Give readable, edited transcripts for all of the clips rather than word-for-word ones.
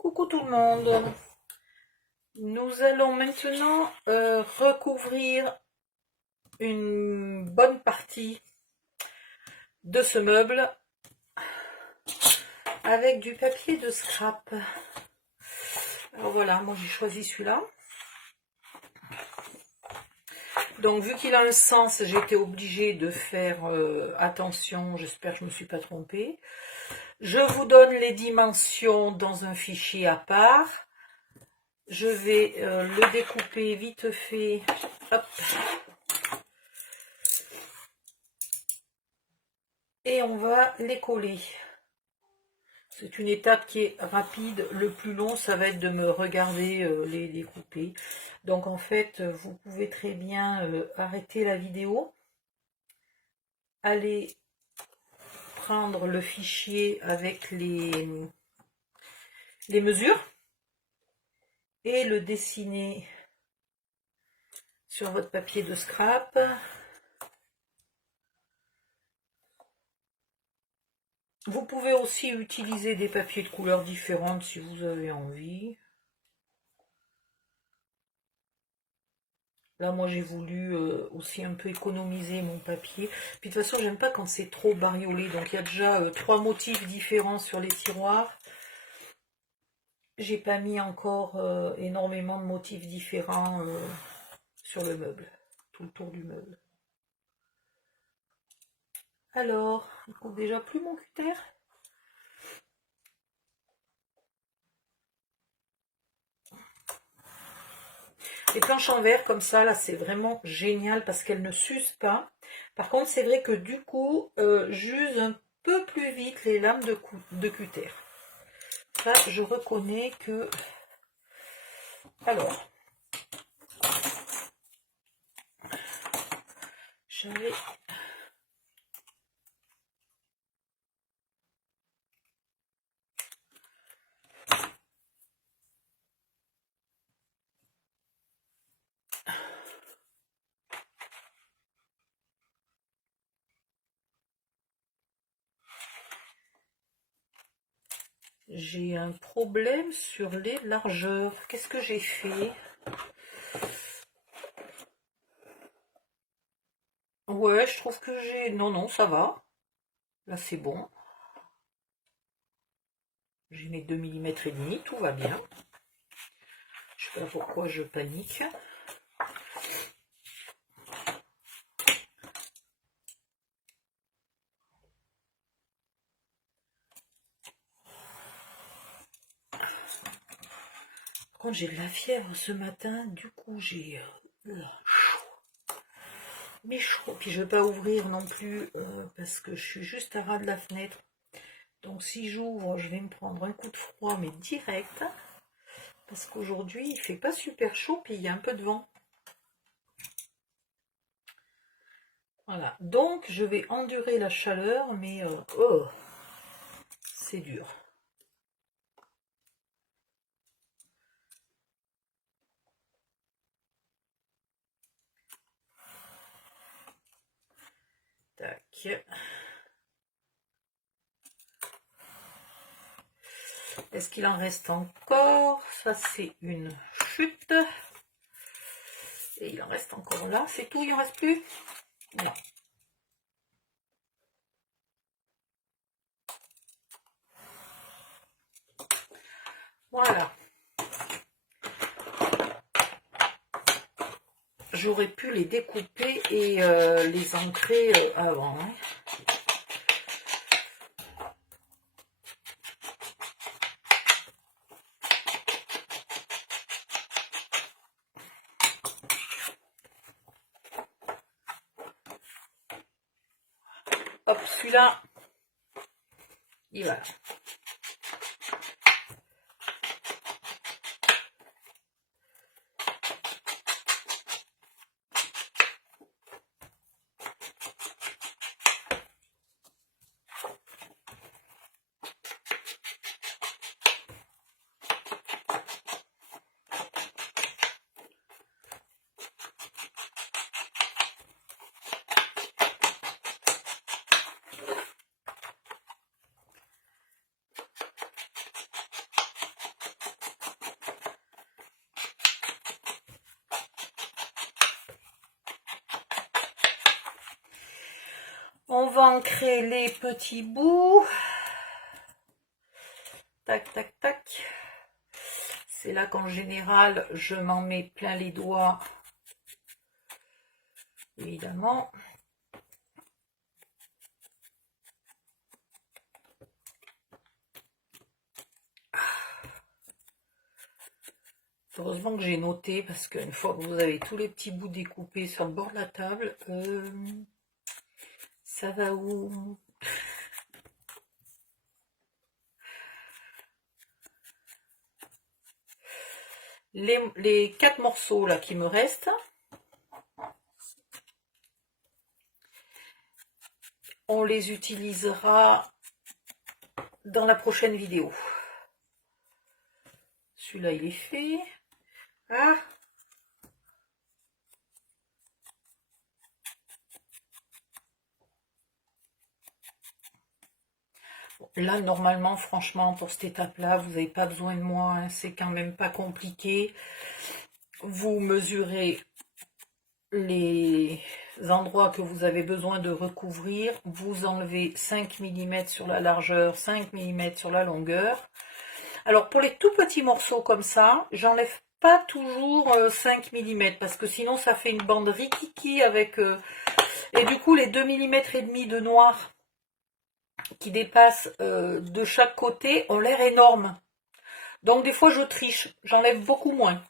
Coucou tout le monde. Nous allons maintenant recouvrir une bonne partie de ce meuble avec du papier de scrap. Alors voilà, moi j'ai choisi celui-là. Donc vu qu'il a un sens, j'ai été obligée de faire attention, j'espère que je ne me suis pas trompée. Je vous donne les dimensions dans un fichier à part. Je vais le découper vite fait. Hop. Et on va les coller. C'est une étape qui est rapide. Le plus long, ça va être de me regarder les découper. Donc en fait, vous pouvez très bien arrêter la vidéo. Aller prendre le fichier avec les mesures et le dessiner sur votre papier de scrap. Vous pouvez aussi utiliser des papiers de couleurs différentes si vous avez envie. Là, moi, j'ai voulu aussi un peu économiser mon papier. Puis de toute façon, j'aime pas quand c'est trop bariolé. Donc, il y a déjà 3 motifs différents sur les tiroirs. J'ai pas mis encore énormément de motifs différents sur le meuble, tout le tour du meuble. Alors, il coupe déjà plus mon cutter. Les planches en verre comme ça, là, c'est vraiment génial parce qu'elles ne s'usent pas. Par contre, c'est vrai que du coup, j'use un peu plus vite les lames de cutter. Ça, je reconnais que... Alors, j'avais... J'ai un problème sur les largeurs. Qu'est-ce que j'ai fait? Ouais, je trouve que j'ai... Non, ça va. Là, c'est bon. J'ai mes 2 mm et demi, tout va bien. Je sais pas pourquoi je panique. Par contre, j'ai de la fièvre ce matin. Du coup, j'ai chaud. Mais chaud. Puis je vais pas ouvrir non plus parce que je suis juste à ras de la fenêtre. Donc si j'ouvre, je vais me prendre un coup de froid, mais direct. Parce qu'aujourd'hui, il fait pas super chaud, puis il y a un peu de vent. Voilà, donc je vais endurer la chaleur, mais oh, c'est dur. Tac. Est-ce qu'il en reste encore? Ça, c'est une chute. Et il en reste encore là. C'est tout, il en reste plus? Non. Voilà. J'aurais pu les découper et les ancrer avant. Hein. Hop, celui-là, il va là. On va ancrer les petits bouts. Tac, tac, tac. C'est là qu'en général, je m'en mets plein les doigts. Évidemment. Heureusement que j'ai noté, parce qu'une fois que vous avez tous les petits bouts découpés sur le bord de la table, ça va où? Les 4 morceaux là qui me restent, on les utilisera dans la prochaine vidéo. Celui-là, il est fait. Ah! Là, normalement, franchement, pour cette étape-là, vous n'avez pas besoin de moi. Hein, c'est quand même pas compliqué. Vous mesurez les endroits que vous avez besoin de recouvrir. Vous enlevez 5 mm sur la largeur, 5 mm sur la longueur. Alors, pour les tout petits morceaux comme ça, j'enlève pas toujours 5 mm parce que sinon, ça fait une bande rikiki avec... et du coup, les 2 mm et demi de noir qui dépassent de chaque côté ont l'air énormes. Donc des fois je triche, j'enlève beaucoup moins.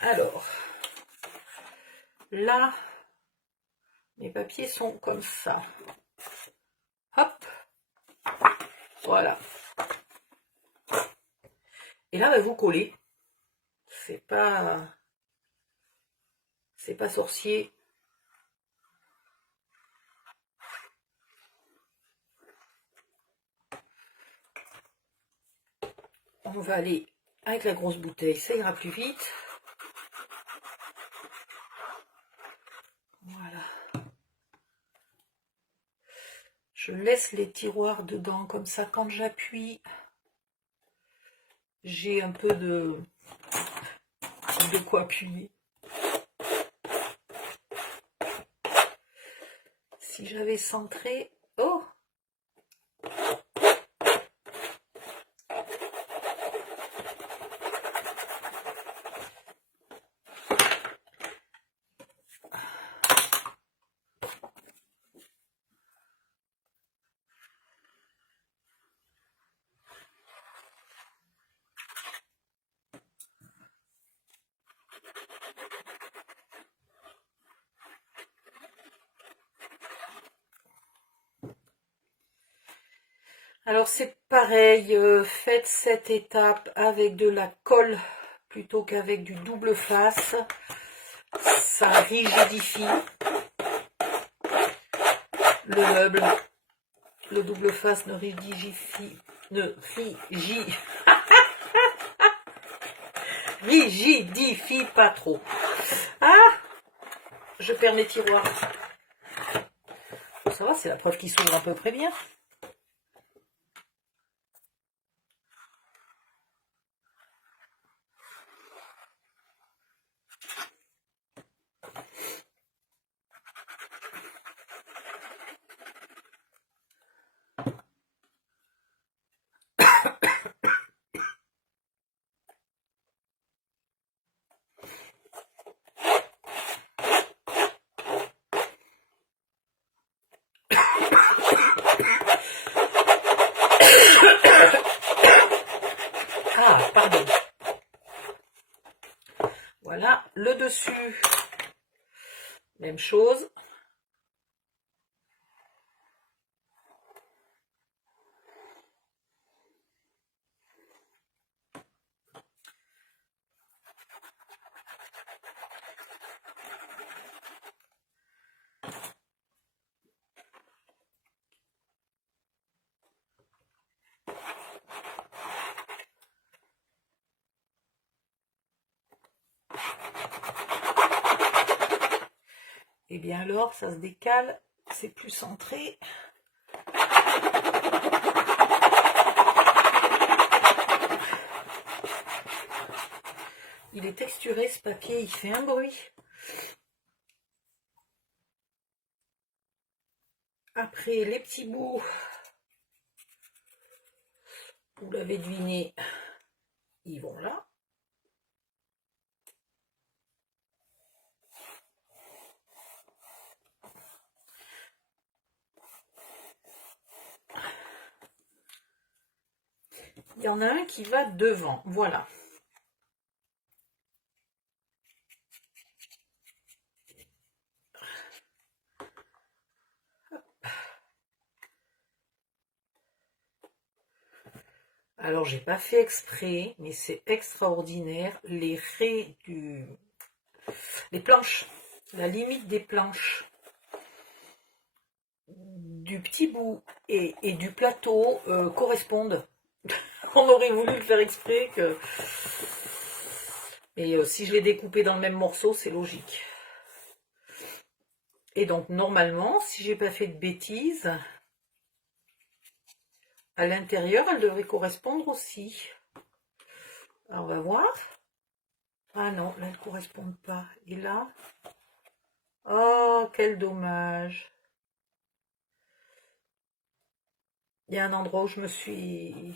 Alors, là, mes papiers sont comme ça. Hop, voilà. Et là, vous collez. C'est pas sorcier. On va aller avec la grosse bouteille, ça ira plus vite. Voilà. Je laisse les tiroirs dedans, comme ça, quand j'appuie, j'ai un peu de quoi appuyer. Si j'avais centré... Oh! Alors c'est pareil, faites cette étape avec de la colle plutôt qu'avec du double face. Ça rigidifie le meuble. Le double face ne rigidifie pas trop. Ah, je perds mes tiroirs. Ça va, c'est la preuve qu'il s'ouvre à peu près bien. Ah, pardon. Voilà, le dessus, même chose. Et bien alors, ça se décale, c'est plus centré. Il est texturé ce papier, il fait un bruit. Après, les petits bouts, vous l'avez deviné, ils vont là. Il y en a un qui va devant, voilà. Alors, j'ai pas fait exprès, mais c'est extraordinaire. Les raies les planches, la limite des planches du petit bout et du plateau correspondent. On aurait voulu le faire exprès que... Et si je l'ai découpé dans le même morceau, c'est logique. Et donc, normalement, si j'ai pas fait de bêtises, à l'intérieur, elle devrait correspondre aussi. Alors, on va voir. Ah non, là, elles ne correspondent pas. Et là, oh, quel dommage. Il y a un endroit où je me suis...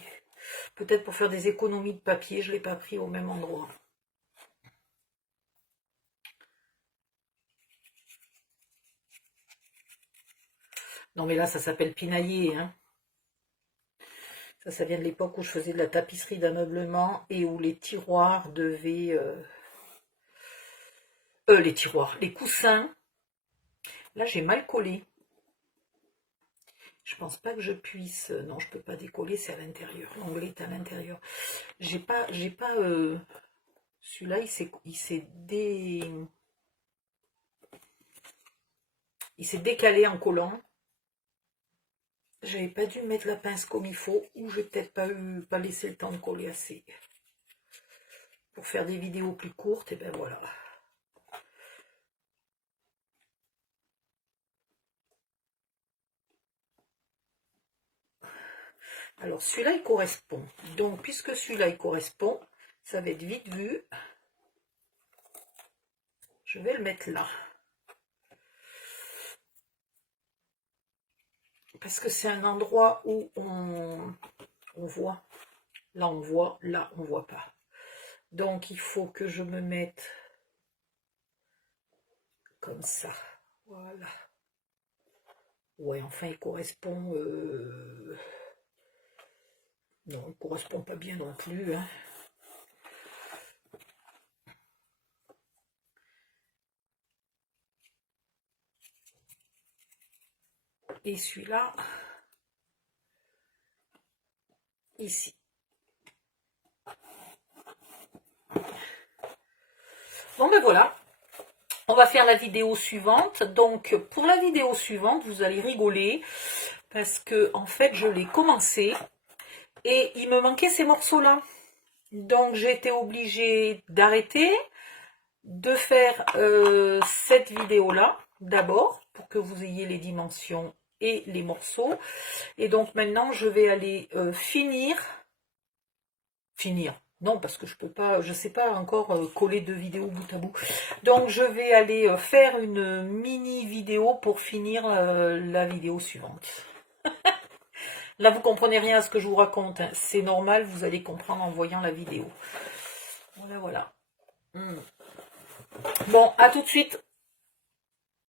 Peut-être pour faire des économies de papier, je ne l'ai pas pris au même endroit. Non, mais là, ça s'appelle pinailler, hein. Ça vient de l'époque où je faisais de la tapisserie d'ameublement et où les tiroirs devaient... les tiroirs, les coussins. Là, j'ai mal collé. Je pense pas que je puisse... Non, je peux pas décoller, c'est à l'intérieur. L'onglet est à l'intérieur. J'ai pas... Celui-là, il s'est décalé en collant. J'avais pas dû mettre la pince comme il faut, ou j'ai peut-être pas laissé le temps de coller assez. Pour faire des vidéos plus courtes, et ben voilà. Alors celui-là il correspond. Donc puisque celui-là il correspond, ça va être vite vu. Je vais le mettre là. Parce que c'est un endroit où on voit. Là on voit, là on voit pas. Donc il faut que je me mette comme ça. Voilà. Ouais, enfin il correspond... Non, il ne correspond pas bien non plus. Hein. Et celui-là, ici. Bon ben voilà, on va faire la vidéo suivante. Donc pour la vidéo suivante, vous allez rigoler parce que en fait je l'ai commencé et il me manquait ces morceaux-là. Donc j'ai été obligée d'arrêter, de faire cette vidéo-là d'abord pour que vous ayez les dimensions et les morceaux. Et donc maintenant je vais aller finir. Non, parce que je peux pas, je sais pas encore coller deux vidéos bout à bout. Donc je vais aller faire une mini vidéo pour finir la vidéo suivante. Là vous comprenez rien à ce que je vous raconte, hein. C'est normal, vous allez comprendre en voyant la vidéo. Voilà, voilà. Bon, à tout de suite.